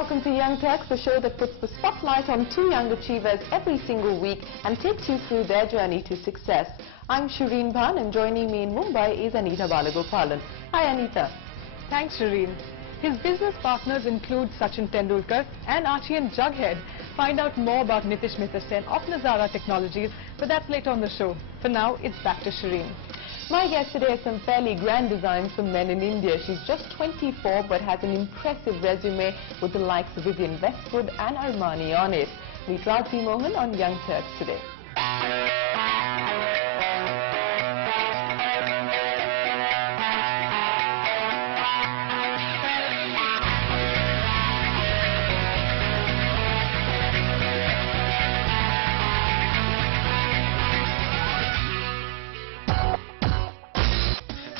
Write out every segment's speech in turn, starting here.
welcome to Young Turks, the show that puts the spotlight on two young achievers every single week and takes you through their journey to success. I'm Shereen Bhan, and joining me in Mumbai is Anita Balagopalan. Hi Anita. Thanks Shereen. His business partners include Sachin Tendulkar and Archie Jughead. Find out more about Nitish Mittersten of Nazara Technologies, but that's later on the show. For now, it's back to Shereen. My guest today has some fairly grand designs for men in India. She's just 24 but has an impressive resume with the likes of Vivienne Westwood and Armani on it. Meet Rajvi Mohan on Young Turks today.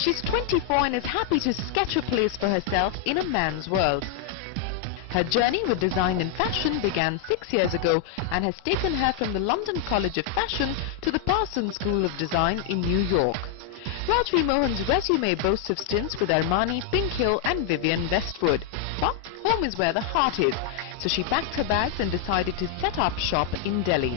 She's 24 and is happy to sketch a place for herself in a man's world. Her journey with design and fashion began 6 years ago and has taken her from the London College of Fashion to the Parsons School of Design in New York. Rajvi Mohan's resume boasts of stints with Armani, Pink Hill and Vivienne Westwood. But home is where the heart is, so she packed her bags and decided to set up shop in Delhi.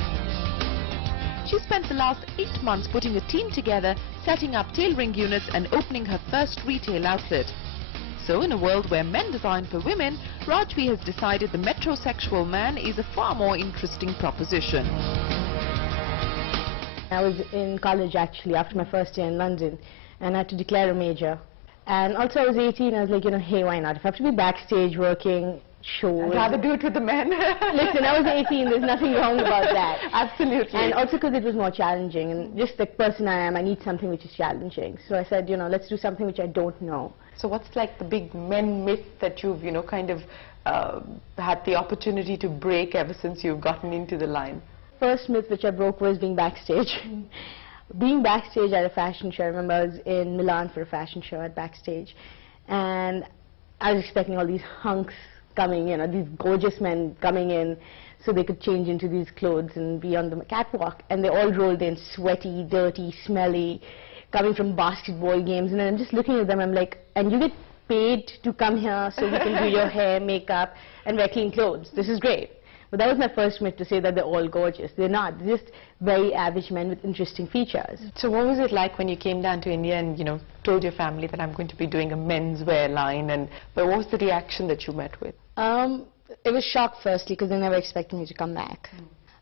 She spent the last 8 months putting a team together, setting up tailoring units and opening her first retail outlet. So in a world where men design for women, Rajvi has decided the metrosexual man is a far more interesting proposition. I was in college actually after my first year in London, and I had to declare a major. And also I was 18, I was like, hey, why not? If I have to be backstage working, sure. I'd rather do it with the men. Listen, I was 18, there's nothing wrong about that. Absolutely. And also because it was more challenging, and just the person I am, I need something which is challenging. So I said, let's do something which I don't know. So what's like the big men myth that you've, kind of had the opportunity to break ever since you've gotten into the line? First myth which I broke was being backstage. Being backstage at a fashion show. I remember I was in Milan for a fashion show at Backstage, and I was expecting all these hunks coming, these gorgeous men coming in so they could change into these clothes and be on the catwalk, and they all rolled in sweaty, dirty, smelly, coming from basketball games, and I'm just looking at them, I'm like, and you get paid to come here so you can do your hair, makeup and wear clean clothes. This is great. But that was my first myth, to say that they're all gorgeous. They're not. They're just very average men with interesting features. So what was it like when you came down to India and, told your family that I'm going to be doing a menswear line? But what was the reaction that you met with? It was shock firstly, because they never expected me to come back.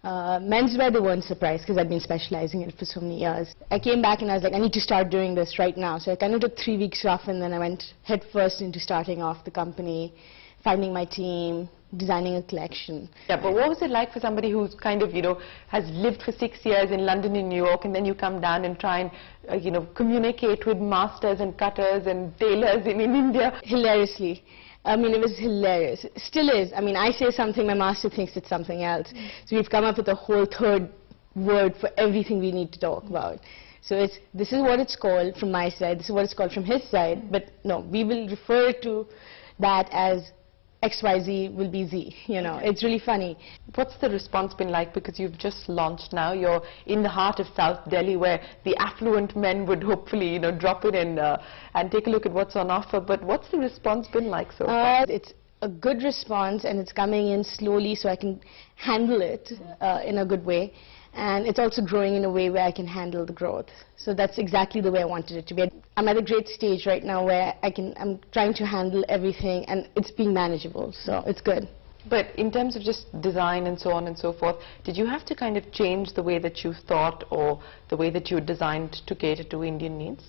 Menswear, they weren't surprised because I'd been specializing in it for so many years. I came back and I was like, I need to start doing this right now. So I kind of took 3 weeks off, and then I went head first into starting off the company, finding my team, designing a collection. Yeah, but what was it like for somebody who's kind of, has lived for 6 years in London and New York, and then you come down and try and, communicate with masters and cutters and tailors in India? Hilariously. I mean, it was hilarious. It still is. I mean, I say something, my master thinks it's something else. So we've come up with a whole third word for everything we need to talk about. So this is what it's called from my side, this is what it's called from his side, but no, we will refer to that as XYZ will be Z, It's really funny. What's the response been like? Because you've just launched now, you're in the heart of South Delhi, where the affluent men would hopefully, drop in and take a look at what's on offer. But what's the response been like so far? It's a good response, and it's coming in slowly so I can handle it in a good way. And it's also growing in a way where I can handle the growth. So that's exactly the way I wanted it to be. I'm at a great stage right now where I'm trying to handle everything, and it's being manageable, so it's good. But in terms of just design and so on and so forth, did you have to kind of change the way that you thought or the way that you designed to cater to Indian needs?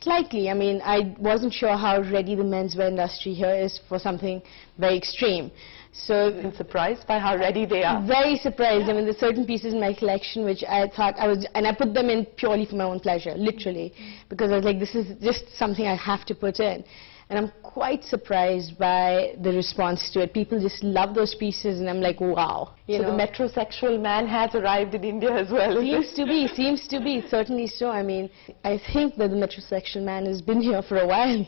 Slightly. I mean, I wasn't sure how ready the menswear industry here is for something very extreme. So I'm surprised by how ready they are. Very surprised. I mean, there's certain pieces in my collection which I thought and I put them in purely for my own pleasure, literally, because I was like, this is just something I have to put in. And I'm quite surprised by the response to it. People just love those pieces, and I'm like, wow. So the metrosexual man has arrived in India as well, seems to be, certainly so. I mean, I think that the metrosexual man has been here for a while,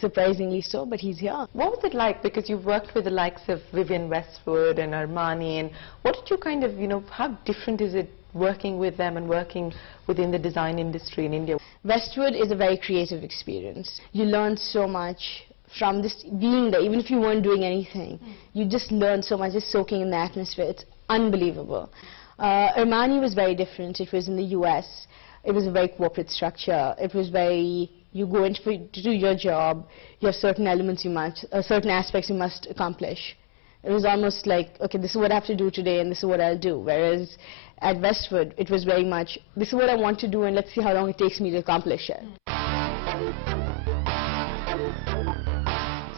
surprisingly so, but he's here. What was it like? Because you've worked with the likes of Vivienne Westwood and Armani, and what did you kind of, how different is it working with them and working within the design industry in India? Westwood is a very creative experience. You learn so much from just being there, even if you weren't doing anything. You just learn so much, just soaking in the atmosphere. It's unbelievable. Armani was very different. It was in the US. It was a very corporate structure. It was very, you go in to do your job, you have certain elements you must, certain aspects you must accomplish. It was almost like, okay, this is what I have to do today and this is what I'll do. Whereas at Westwood, it was very much, this is what I want to do and let's see how long it takes me to accomplish it.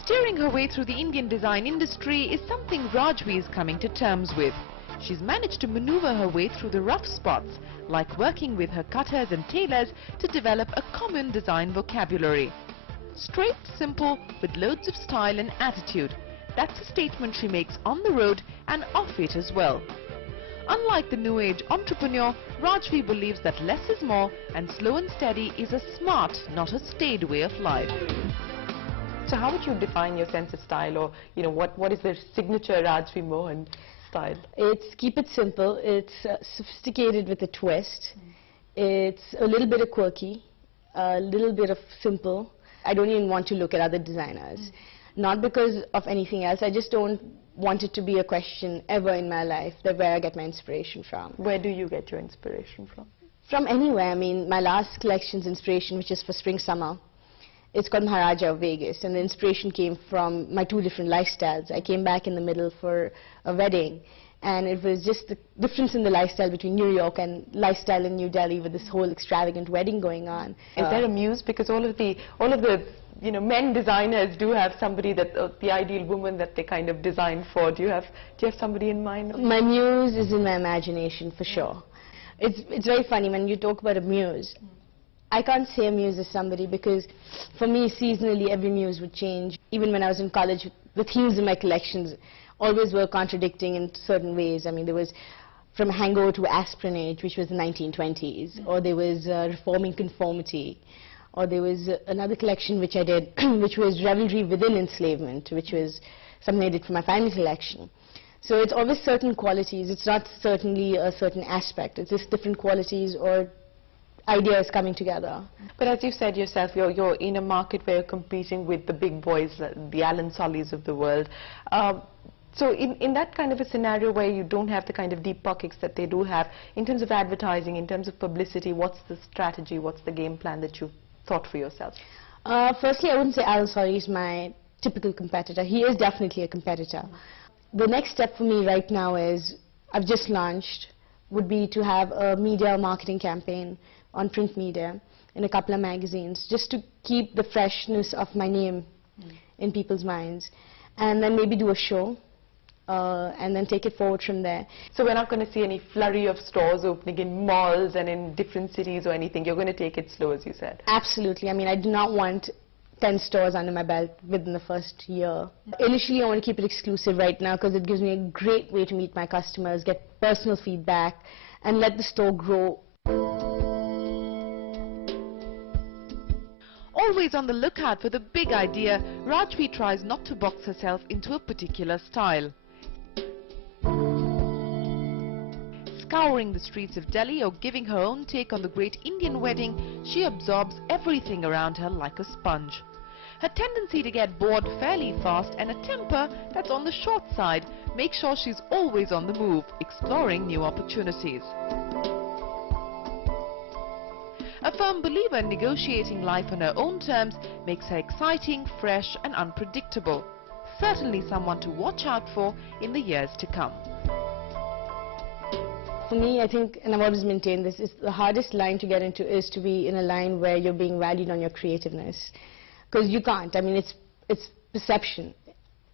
Steering her way through the Indian design industry is something Rajvi is coming to terms with. She's managed to maneuver her way through the rough spots, like working with her cutters and tailors to develop a common design vocabulary. Straight, simple, with loads of style and attitude. That's a statement she makes on the road and off it as well. Unlike the new age entrepreneur, Rajvi believes that less is more and slow and steady is a smart, not a staid way of life. So how would you define your sense of style, or what is the signature Rajvi Mohan style? It's keep it simple. It's sophisticated with a twist. It's a little bit of quirky, a little bit of simple. I don't even want to look at other designers. Not because of anything else. I just don't want it to be a question ever in my life that where I get my inspiration from. Where do you get your inspiration from? From anywhere. I mean, my last collection's inspiration, which is for spring-summer, it's called Maharaja of Vegas, and the inspiration came from my two different lifestyles. I came back in the middle for a wedding, and it was just the difference in the lifestyle between New York and lifestyle in New Delhi with this whole extravagant wedding going on. Is there a muse? Because all of the men designers do have somebody that the ideal woman that they kind of design for. Do you have somebody in mind? My muse is in my imagination for sure. It's very funny when you talk about a muse. I can't say a muse is somebody because for me seasonally every muse would change. Even when I was in college, the themes in my collections always were contradicting in certain ways. I mean, there was from Hangover to Aspirinage, which was the 1920s, or there was Reforming Conformity, or there was another collection which I did, which was Revelry Within Enslavement, which was something I did for my final collection. So it's always certain qualities. It's not certainly a certain aspect. It's just different qualities or ideas coming together. But as you said yourself, you're in a market where you're competing with the big boys, the Alan Sollys of the world. So in that kind of a scenario where you don't have the kind of deep pockets that they do have, in terms of advertising, in terms of publicity, what's the strategy, what's the game plan that you've thought for yourself? Firstly, I wouldn't say Alan Solly is my typical competitor. He is definitely a competitor. The next step for me right now is, I've just launched, would be to have a media marketing campaign on print media in a couple of magazines, just to keep the freshness of my name in people's minds, and then maybe do a show, and then take it forward from there. So we're not going to see any flurry of stores opening in malls and in different cities or anything. You're going to take it slow, as you said. Absolutely. I mean, I do not want 10 stores under my belt within the first year. Initially, I want to keep it exclusive right now because it gives me a great way to meet my customers, get personal feedback, and let the store grow. Always on the lookout for the big idea, Rajvi tries not to box herself into a particular style. Scouring the streets of Delhi or giving her own take on the great Indian wedding, she absorbs everything around her like a sponge. Her tendency to get bored fairly fast and a temper that's on the short side makes sure she's always on the move, exploring new opportunities. A firm believer in negotiating life on her own terms makes her exciting, fresh and unpredictable. Certainly someone to watch out for in the years to come. For me, I think, and I've always maintained this, is the hardest line to get into is to be in a line where you're being valued on your creativeness. Because you can't. I mean, it's perception.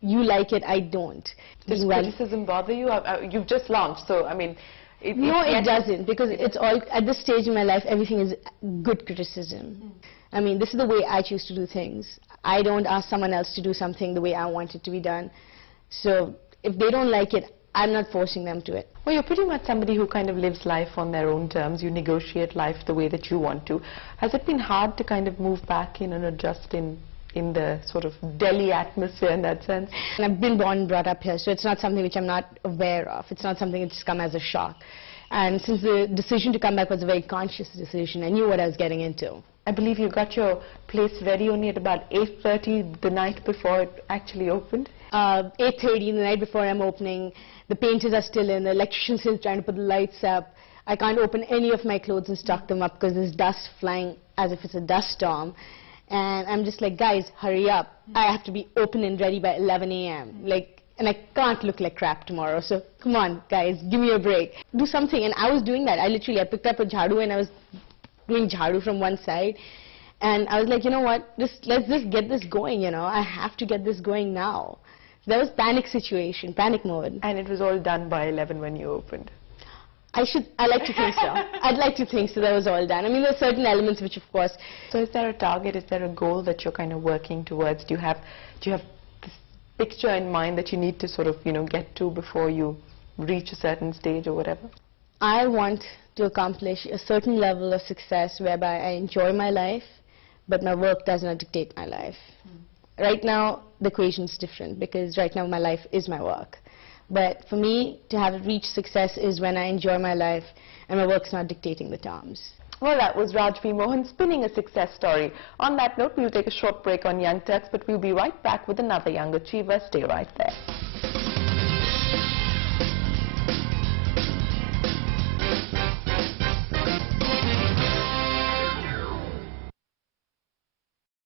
You like it, I don't. Does criticism bother you? You've just launched, so I mean... No, it doesn't, because it's all, at this stage in my life, everything is good criticism. I mean, this is the way I choose to do things. I don't ask someone else to do something the way I want it to be done. So if they don't like it, I'm not forcing them to it. Well, you're pretty much somebody who kind of lives life on their own terms. You negotiate life the way that you want to. Has it been hard to kind of move back in and adjust in the sort of Delhi atmosphere in that sense? And I've been born and brought up here, so it's not something which I'm not aware of. It's not something that's come as a shock. And since the decision to come back was a very conscious decision, I knew what I was getting into. I believe you got your place ready only at about 8:30 the night before it actually opened. 8:30 the night before I'm opening. The painters are still in. The electrician's still trying to put the lights up. I can't open any of my clothes and stock them up because there's dust flying as if it's a dust storm. And I'm just like, guys, hurry up. I have to be open and ready by 11 a.m. And I can't look like crap tomorrow. So come on, guys, give me a break. Do something. And I was doing that. I picked up a jhadu and I was doing jhadu from one side. And I was like, you know what, let's just get this going, you know. I have to get this going now. There was panic situation, panic mode. And it was all done by 11 when you opened. I like to think so. I'd like to think so that was all done. I mean, there are certain elements which, of course. So is there a target, is there a goal that you're kind of working towards? Do you have this picture in mind that you need to sort of, you know, get to before you reach a certain stage or whatever? I want to accomplish a certain level of success whereby I enjoy my life, but my work does not dictate my life. Right now, the equation's different because right now my life is my work. But for me, to have reached success is when I enjoy my life and my work's not dictating the terms. Well, that was Rajvi Mohan spinning a success story. On that note, we'll take a short break on Young Turks, but we'll be right back with another young achiever. Stay right there.